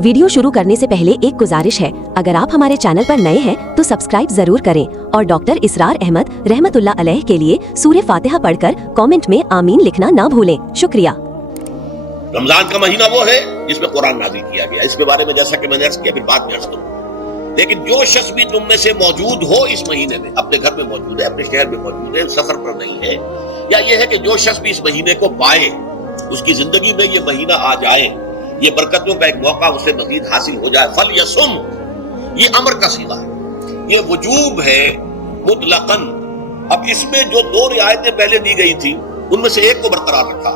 Video शुरू करने से पहले एक गुजारिश है, अगर आप हमारे चैनल पर नए हैं तो सब्सक्राइब जरूर करें और डॉक्टर इसरार अहमद रहमतुल्लाह अलैह के लिए सूरह फातिहा पढ़कर कमेंट में आमीन लिखना ना भूलें। शुक्रिया। रमजान का महीना वो है जिसमें कुरान नाजिल किया गया। इसके बारे में जैसा कि मैंने अर्ज किया, फिर बाद में अर्ज करूंगा। लेकिन जो शख्स भी तुम में से मौजूद हो इस महीने में, अपने घर में मौजूद है, अपने शहर में मौजूद है, सफर पर नहीं है, या ये है कि जो शख्स भी इस महीने को पाए, उसकी जिंदगी में ये महीना आ जाए, ये बरकतों का एक मौका उसे मजीद हासिल हो जाए, फल यसुम, ये अमर का सीधा है, ये वजूब है मुतलकन। अब इसमें जो दो रियायतें पहले दी गई थी उनमें से एक को बरकरार रखा।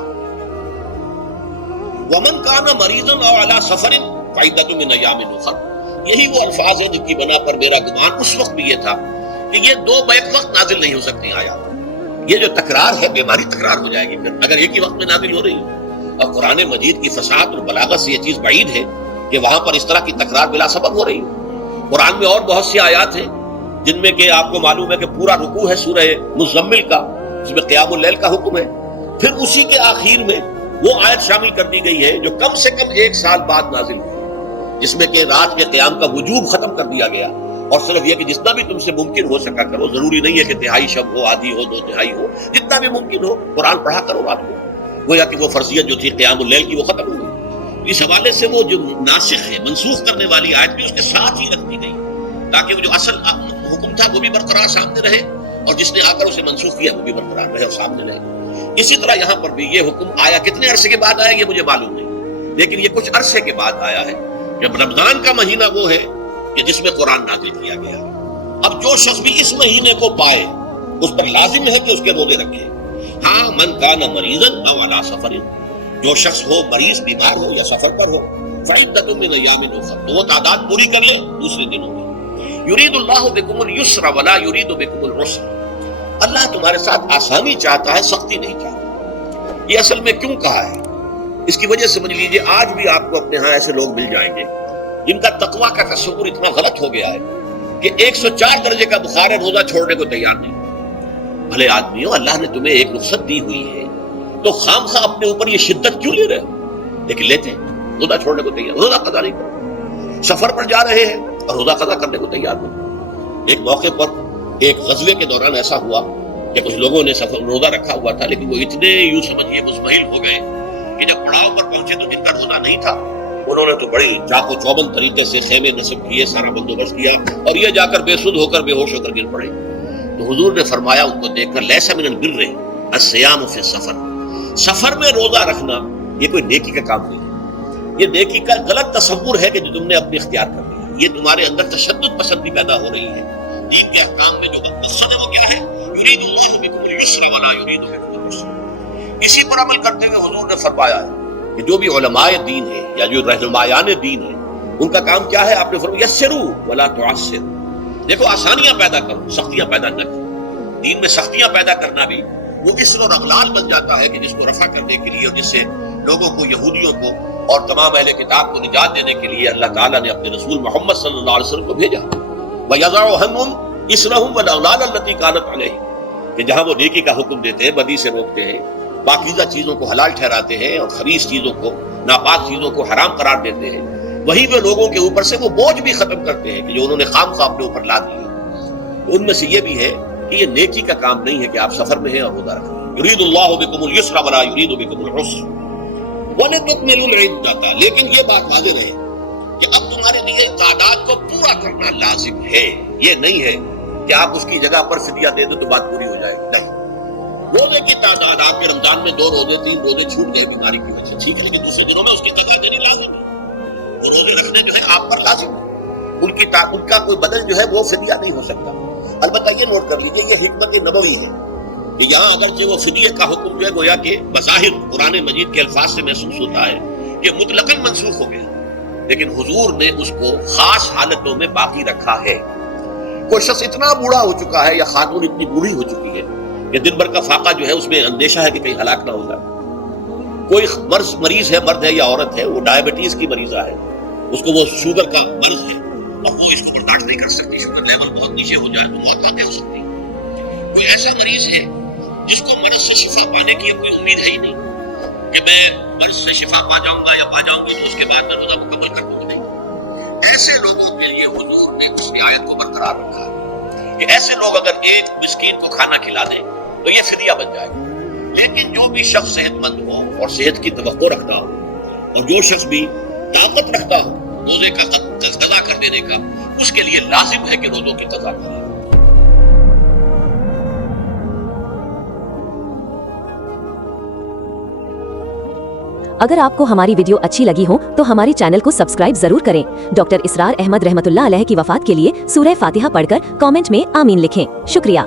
वमन काना मरीजन और अला सफरिन फाइदतुम मिन अय्यामिन उखर, यही वो अल्फाज है जिनकी बना पर मेरा गुमान उस वक्त भी ये था कि ये दो बैक वक्त नाजिल नहीं हो सकती आयात। ये जो तकरार है बीमारी तकरार हो जाएगी फिर अगर एक ही वक्त में नाजिल हो रही है। और कुरान मजीद की फसाहत और बलागत से ये चीज बाइद है कि वहां पर इस तरह की तकरार बिला सबब हो रही है। कुरान में और बहुत सी आयात हैं जिनमें कि आपको मालूम है कि पूरा रुकू है सूरह मुज़म्मिल का, जिसमें क़ियामुल लैल का हुक्म है। फिर उसी के आखिर में वो आयत शामिल कर दी गई है जो कम से कम 1 साल बाद नाजिल हुई, जिसमें कि रात के क़याम का वजूब खत्म कर दिया गया और सिर्फ ये कि जितना भी तुमसे मुमकिन हो सका करो। जरूरी नहीं है कि तिहाई शब हो, आधी हो, 2 तिहाई हो, जितना भी मुमकिन हो कुरान पढ़ा करो रात को। गोया कि वो फर्जियत जो थी क़ियामुल लैल की वो खत्म हो गई। इस हवाले से वो जो नासिख है, मंसूख करने वाली आयत भी उसके साथ ही रख दी गई ताकि वो जो असल हुक्म था वो भी बरकरार सामने रहे और जिसने आकर उसे मंसूख किया वो भी बरकरार रहे और सामने रहे। इसी तरह यहाँ पर भी ये हुक्म आया, कितने अरसे के बाद आया ये मुझे मालूम नहीं, लेकिन ये कुछ अरसे के बाद आया है। जब रमजान का महीना वो है कि जिसमें कुरान नाज़िल किया गया। अब जो शख्स भी इस महीने को पाए उस पर लाजिम है कि उसके रोजे रखे। हाँ, मन काना मरीजन अव अला सफरिन, जो शख्स हो मरीज, बीमार हो या सफर पर हो, फ़इद्दतुम मिन अय्यामिन उखर, तो वो तादाद पूरी कर ले दूसरे दिनों में। युरीदुल्लाहु बिकुमुल युस्र वला युरीदु बिकुमुल उस्र, अल्लाह तुम्हारे साथ आसानी चाहता है, सख्ती नहीं चाहता। ये असल में क्यों कहा है इसकी वजह समझ लीजिए। आज भी आपको अपने यहाँ ऐसे लोग मिल जाएंगे जिनका तकवा का तस्वुर इतना गलत हो गया है कि 104 दर्जे का बुखार है, रोजा छोड़ने को तैयार नहीं। भले आदमी हो, अल्लाह ने तुम्हें एक रुखसत दी हुई है तो खामखा अपने ऊपर ये शिद्दत क्यों ले रहे हो? लेकिन लेते हैं, रोजा छोड़ने को तैयार, रोजा कदा नहीं करो। सफर पर जा रहे हैं और रोजा कदा करने को तैयार नहीं। एक मौके पर एक गज़वे के दौरान ऐसा हुआ कि कुछ लोगों ने सफर रोजा रखा हुआ था, लेकिन वो इतने यूं समझिए मुस्महिल हो गए कि जब पड़ाव पर पहुंचे तो जिनका रोजा नहीं था उन्होंने तो बड़ी चाको चौबंद तरीके से खेमे नस्ब किए, सारा बंदोबस्त किया और ये जाकर बेसुध होकर बेहोश होकर गिर पड़े। तो हुजूर ने फरमाया उनको देखकर, लैसा मिनल बिर्रि अस्सियामु फी सफर, सफर में रोजा रखना ये कोई नेकी का काम नहीं है। ये नेकी का गलत तसव्वुर है कि जो तुमने अपने इख्तियार कर लिया। ये तुम्हारे अंदर तशद्दुद पसंदी पैदा हो रही है। दीन के अहकाम में जो मकसद है वो क्या है? युरीदुल्लाहु बिकुमुल युस्र वला युरीदु बिकुमुल उस्र। इसी पर अमल करते हुए हुजूर ने फरमाया है कि जो भी उलमाए दीन है या जो रहनुमायाने दीन है उनका काम क्या है? आपने फरमाया यस्सिरू वला तुअस्सिरू, देखो आसानियां पैदा करो, सख्तियां पैदा न करो। दीन में सख्तियां पैदा करना भी वो इसर और अगलाल बन जाता है कि जिसको रफा करने के लिए और जिससे लोगों को, यहूदियों को और तमाम अहले किताब को निजात देने के लिए अल्लाह ताला ने अपने रसूल मोहम्मद सल्लल्लाहु अलैहि वसल्लम को भेजा। वयज़अु अन्हुम इसरहुम वल अगलाल अल्लती कानत अलैहिम, कि जहां वो नेकी का हुक्म देते हैं, बदी से रोकते हैं, पाकीज़ा चीजों को हलाल ठहराते हैं और खबीस चीजों को, नापाक चीजों को हराम करार देते हैं, वही वे लोगों के ऊपर से वो बोझ भी खत्म करते हैं कि जो उन्होंने खामखा अपने ऊपर लाद लिया। उनमें से ये भी है कि ये नेकी का काम नहीं है कि आप सफर में हैं और रोजा रख रहे हैं। युरीदुल्लाहु बिकुमुल युस्र वला युरीदु बिकुमुल उस्र वलितुकमिलुल इद्दत, लेकिन ये बात वाज़ेह रहे कि अब तुम्हारे लिए तादाद को पूरा करना लाजिम है। ये नहीं है कि आप उसकी जगह पर फिदिया दे दो तो बात पूरी हो जाएगी। नहीं, रोजे की तादाद आपके रमजान में 2 रोजे 3 रोजे छूट गए बीमारी की वजह से, ठीक है, लेकिन दूसरे दिनों में उसकी जगह देनी लाजिम है। रोजे रखने जो है आप पर लाजिम है, उनका कोई बदल जो है वो फिदिया नहीं हो सकता। अलबत्ता ये नोट कर लीजिए, ये हिकमत नबवी है कि यहाँ अगर वो फिदिये का हुक्म जो है गोया कि बज़ाहिर कुरान मजीद के अल्फाज से महसूस होता है कि मुतलकन मंसूख हो गया, लेकिन हुजूर ने उसको खास हालतों में बाकी रखा है। कोई शख्स इतना बूढ़ा हो चुका है या खातून इतनी बूढ़ी हो चुकी है कि दिन भर का फाका जो है उसमें अंदेशा है कि कहीं हलाक ना हो जाए। कोई मरीज है, मर्द है या औरत है, वो डायबिटीज की मरीजा है, उसको वो शुगर का मर्ज है और वो इसको बर्दाश्त नहीं कर सकती, शुगर लेवल बहुत नीचे हो जाए तो मौत वाक़ई हो सकती है। कोई ऐसा मरीज है जिसको मर्ज से शिफा पाने की कोई उम्मीद है ही नहीं कि मैं मर्ज से शिफा पा जाऊंगा या पा जाऊंगी तो उसके बाद मैं रोजा मुकम्मल कर दूंगा। के लिए हुजूर ने इस आयत को बरकरार रखा है कि ऐसे लोग अगर एक मिस्कीन को खाना खिला दें तो ये फिदिया बन जाएगा। लेकिन जो भी शख्स सेहतमंद हो और सेहत की तवक्को रखता हो और जो शख्स भी ताकत रखता हो रोजे का कज़ा कर देने का, उसके लिए लाजिम है कि रोजों की कज़ा करे। अगर आपको हमारी वीडियो अच्छी लगी हो तो हमारे चैनल को सब्सक्राइब जरूर करें। डॉक्टर इसरार अहमद रहमतुल्लाह अलैह की वफात के लिए सूरह फातिहा पढ़कर कमेंट में आमीन लिखें। शुक्रिया।